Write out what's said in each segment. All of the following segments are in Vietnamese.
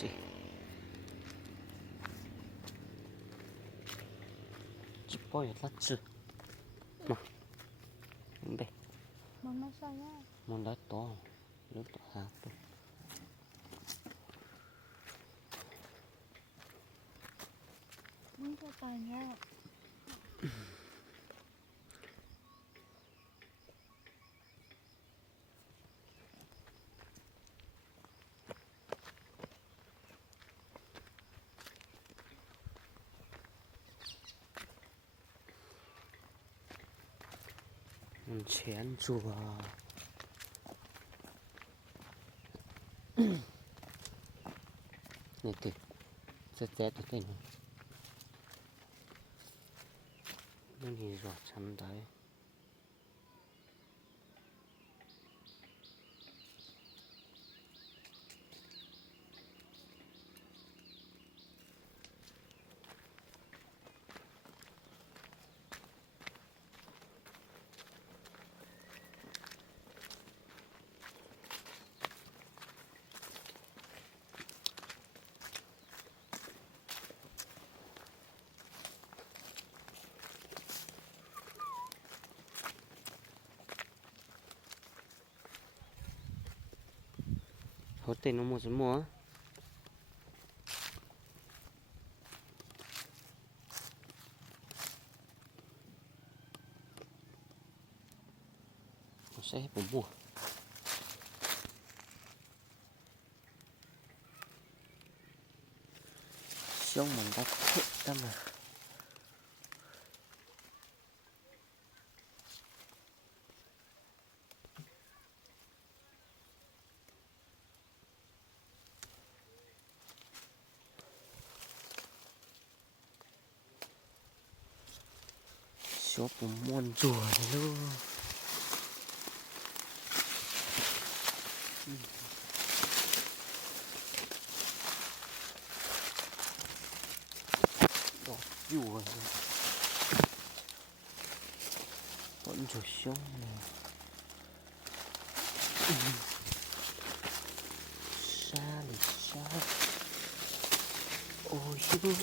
chị chị bôi lát chứ mà bê Mama saya. món đá to nước to hạt to Muốn cho tài nha. mình chén chùa này thì sẽ té tới đây nó nhìn rõ chắn đấy hốt tên nó mua số mua nó sẽ hết mua xong mình đã thích tâm mà số của muôn chùa này luôn đó chùa vẫn chùa xuống này xa thì xa ôi ôi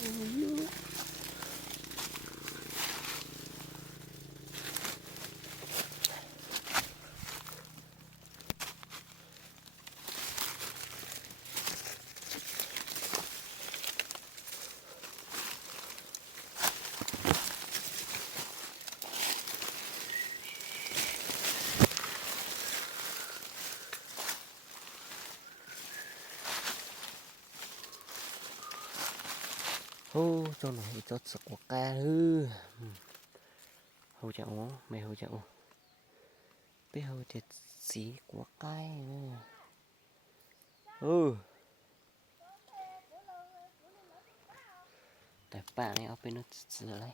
ô cho này cho sực của ca hư hầu chậu mày hầu chậu biết hầu thiệt xí của cáiแต่ปากเนี่ยเอาไปนึกเสือเลย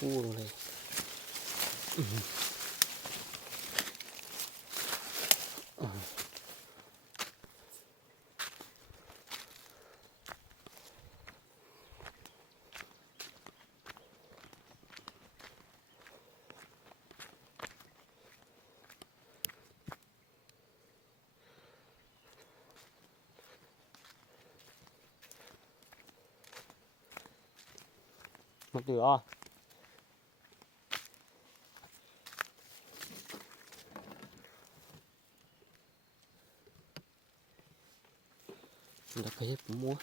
ฟูเลยมันตื่นอ่ะแล้วก็ให้ผมมัว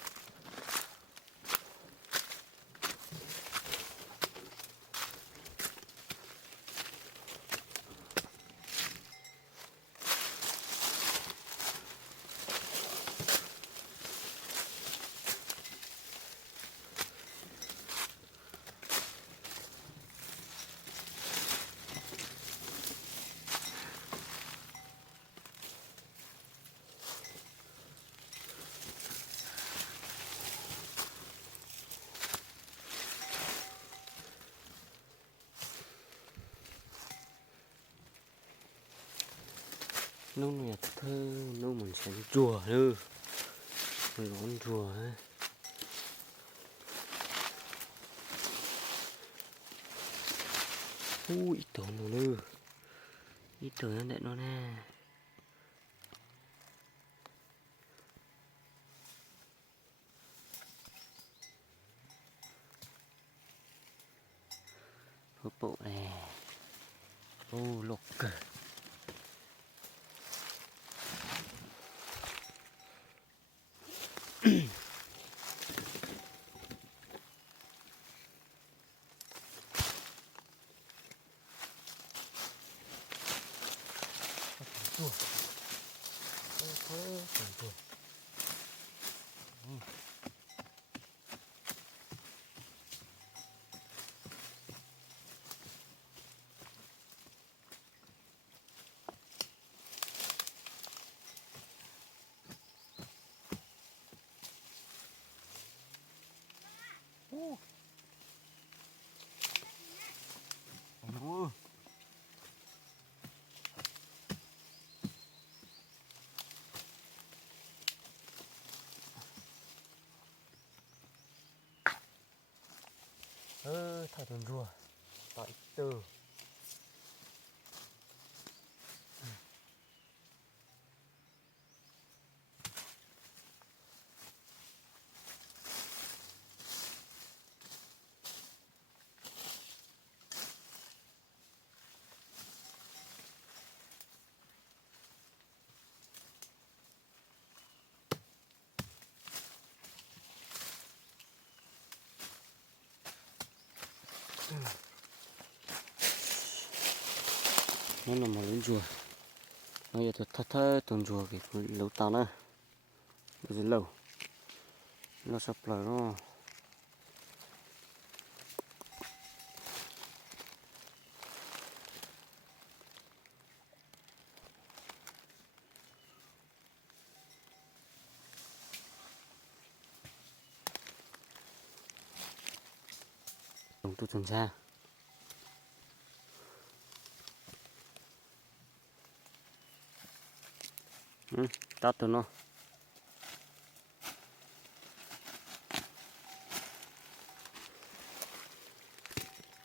nấu nhà thơ nấu mình sẽ chùa nữa mình lón chùa á ít tổ nữa nữa ít tổ nó đẹp nó nè hộp bộ nè ô lục cờ chùa chùa nó thả tuần rùa tại từ nó nằm ở lên chùa nó giờ thật thật tuần chùa cái lâu tàn á bây giờ lâu nó sắp lại nó đồng tu tuần xa tắt tụi nó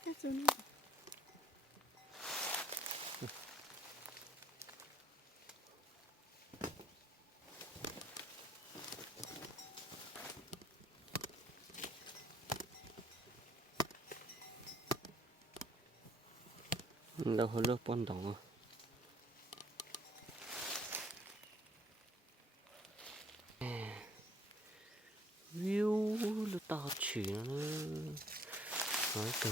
Chắc rồi. đâu hơi lớp bón đồng view nó tao chỉ nó nói từ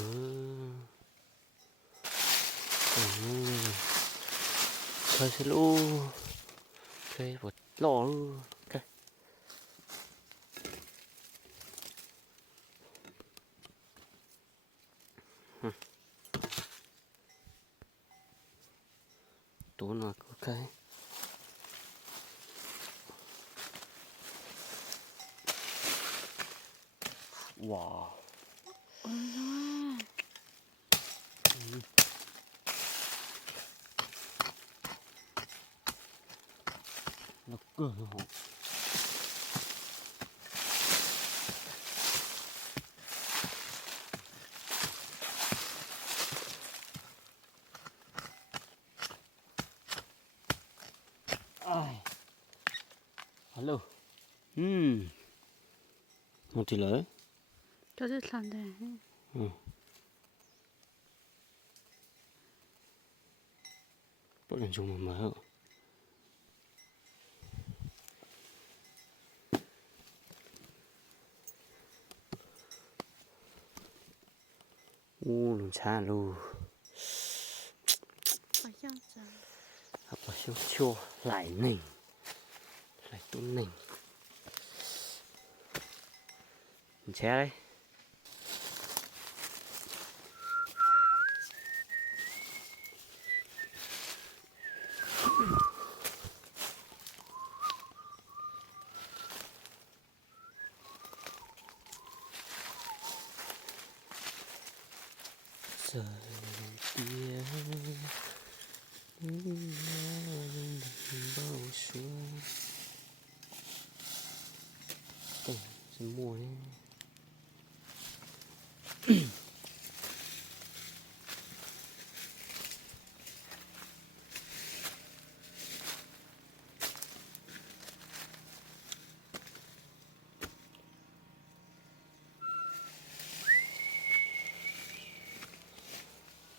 chơi xe lô chơi vật lò ok tố nào ok wow nó cơ hổ ai hello một thì lấy Cho rất làm đấy. bắt đầu dùng mà mở luôn xa luôn Phải chăng giờ. học vào siêu chua lại nỉnh lại tốn nỉnh mình che đấy giờ kia mua ấy.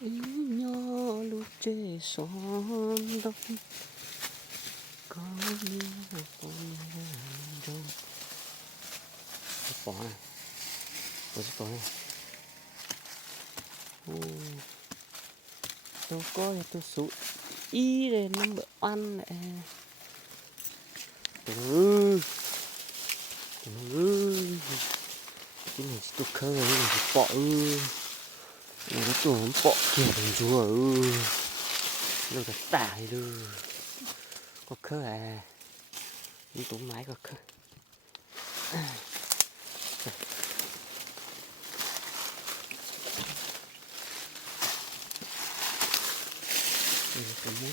Ý nhỏ lúc trẻ son đông có như con đông bỏ này bỏ này tôi có tôi sụt ý đây nó bữa ăn này ừ cái này tôi khơi cái này bỏ này nó tổ nó bỏ kia đồng chúa nó đã tải luôn có khơi à những tủ máy có khơi đây là cái muối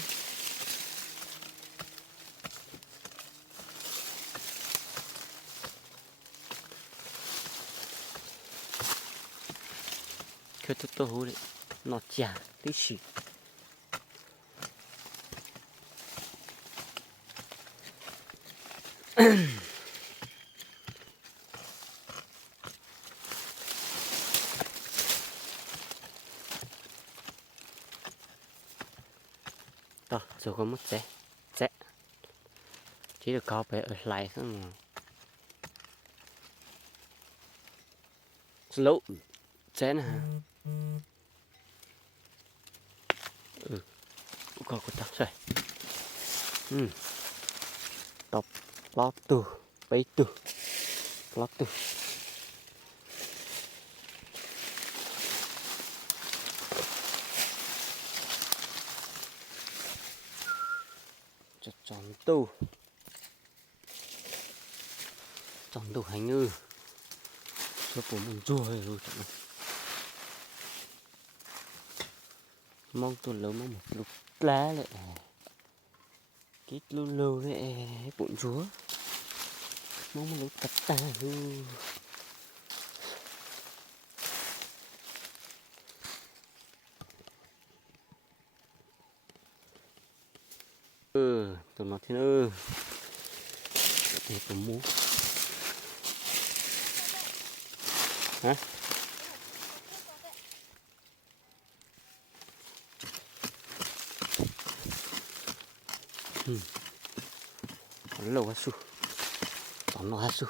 khơi tôi hú đấy nó chả tí xỉ đó rồi có mất rẽ chỉ được có phải ở lại thôi mà slow rẽ nè có tao rồi tập lót từ bấy từ lót từ cho tròn tù hành ngư cho của mình chua rồi mong tôi lớn mong một lục lá lại kít lâu lại bụng chúa mong một lục cắt ta luôn tụi nó thế nữa để tụi mua hả lâu quá su còn nó su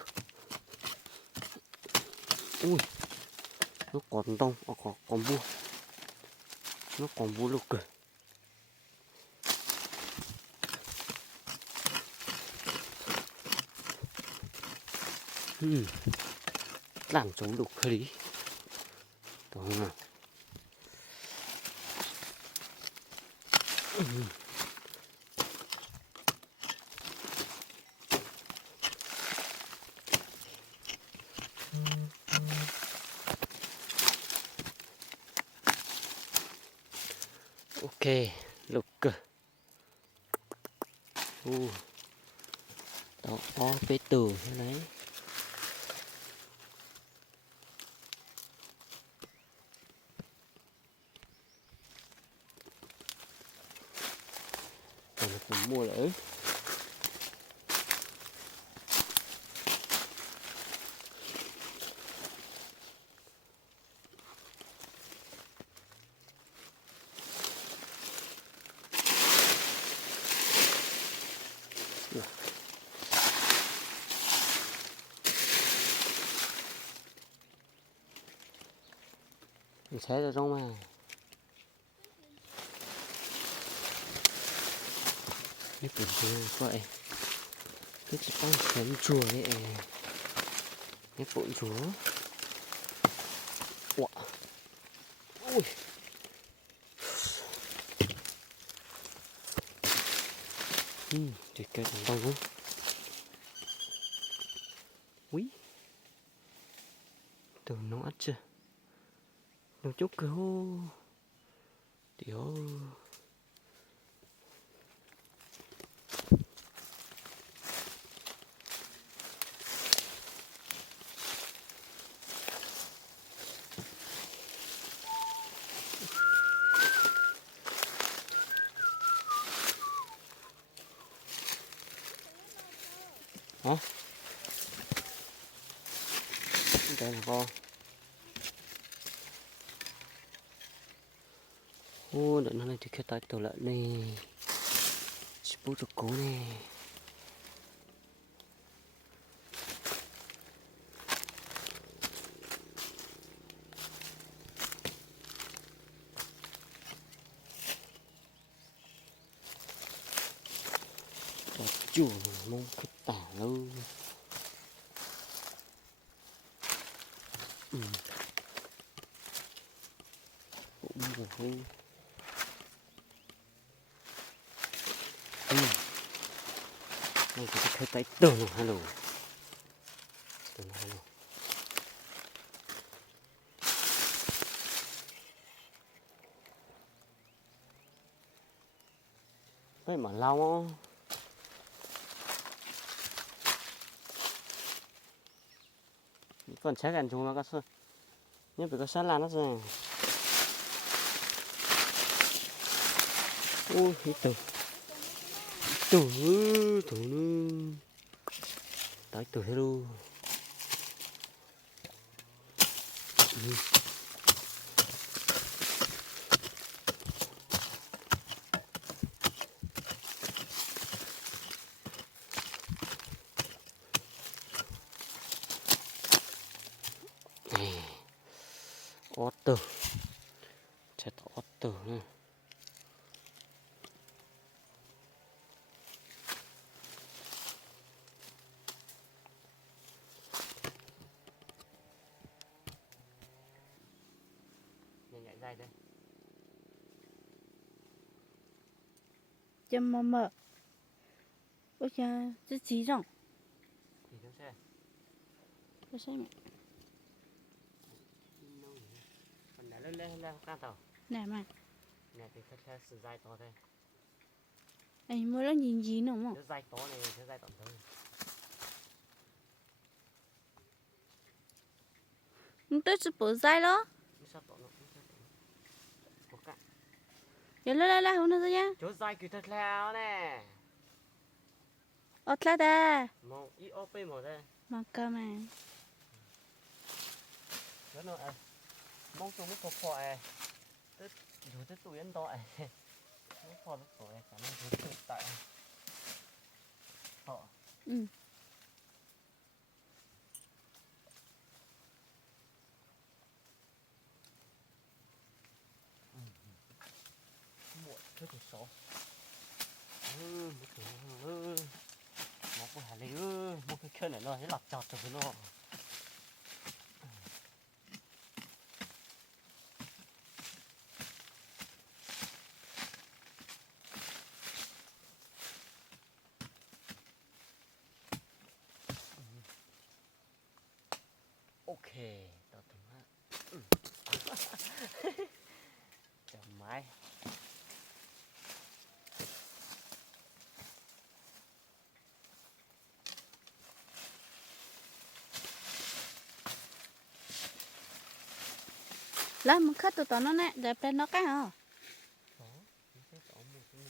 ui nó còn đông còn vua nó còn vua lục cười làm chống đục khí đó nào ok lục cơ đó có cái tường thế đấy còn cũng mua lại mình thấy ra trong mà cái biển kia vậy cái chỉ con sớm chùa đấy cái bụng chúa wow. Ui thì cái thằng đông không quý từ nó ăn chưa đừng chút cơ hô điều hả? Đây là con. Ô, đợt nó này thì cái tay tổ lợn này. Chỉ bút được cố nè. Chủ mong cái tả luôn. Cũng rồi. Này cái tay tưởng hello. Tưởng hello. Cái mà lâu không? Còn chắc ăn chúng nó có sơ. Nhưng phải có sát lan nó rồi. Ôi, hít tử. Tử nữa. Tái tử hết luôn. Otter. Chết otter nữa. Nhảy dây đây. Châm mơ mơ. Ôi cha, rất chí rộng. Thì nó sẽ. Tôi xem mẹ. Còn nè lên can tàu. Nè mà. Nè thì thật sự dài to đây. Anh mới nó nhìn gì nữa mà. Nó dài to này, nó dài tầm thôi. Tôi chỉ bổ dai đó. Nó sao to nó. Có cả. Giờ lên không nó ra. Chỗ dài kỳ thật leo nè. Ọt la ta. Mong ít ốp bên một đây. Mà cơ mà. Đó nó mong tôi mất phò tức dù tức tụi ăn to nó phò nó tuổi cả nên thứ tự tại họ Ừ. muộn thứ thứ số nó có hả lấy một cái chân này nó thấy lọt chọt rồi nó ok tao thử ha chào máy Lá một khát tụi nó nè, đẹp lên nó cái hả? đó nó sẽ có một cái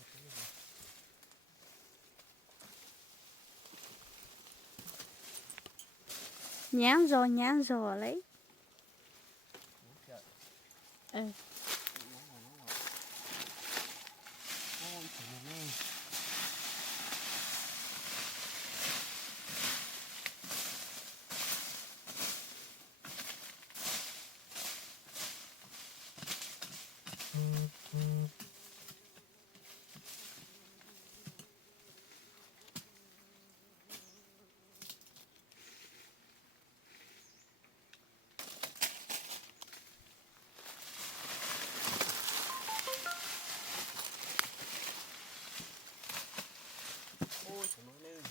Nhán rồi lấy. Ừ. ôi trời nó lên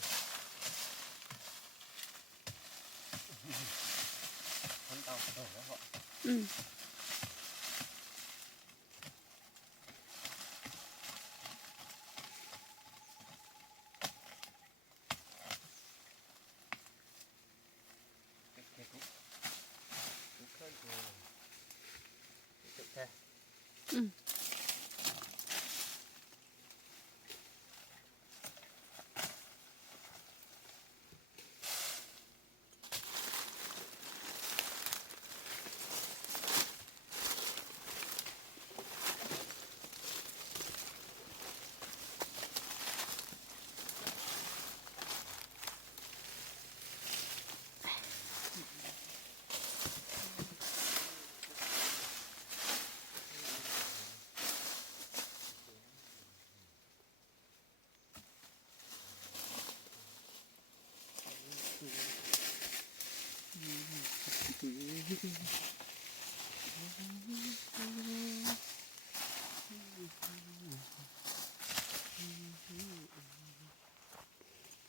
con tàu ở đó họ Ừ. cái cũng khơi rồi tự thế Ừ.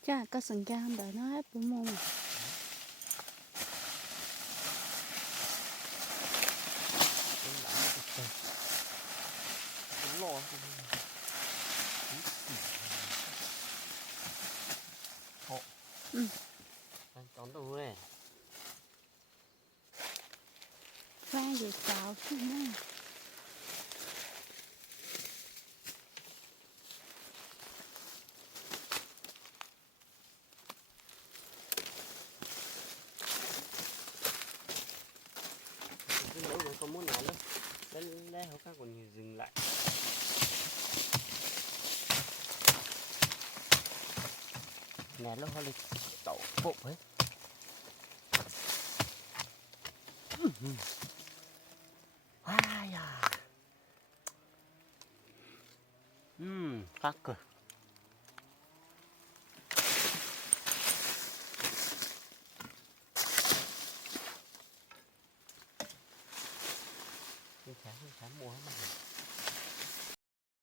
Chả có sừng cam đợi nó hết bữa mồm. Anh chọn đâu này. Khoan về chào chứ nha. Cái lỗ nó có muốn nào nữa. Đây họ các còn nhiều dừng lại. Nè nó hơi tẩu bộ ấy. Ai à. Khác cơ. Không chán mua hết mà.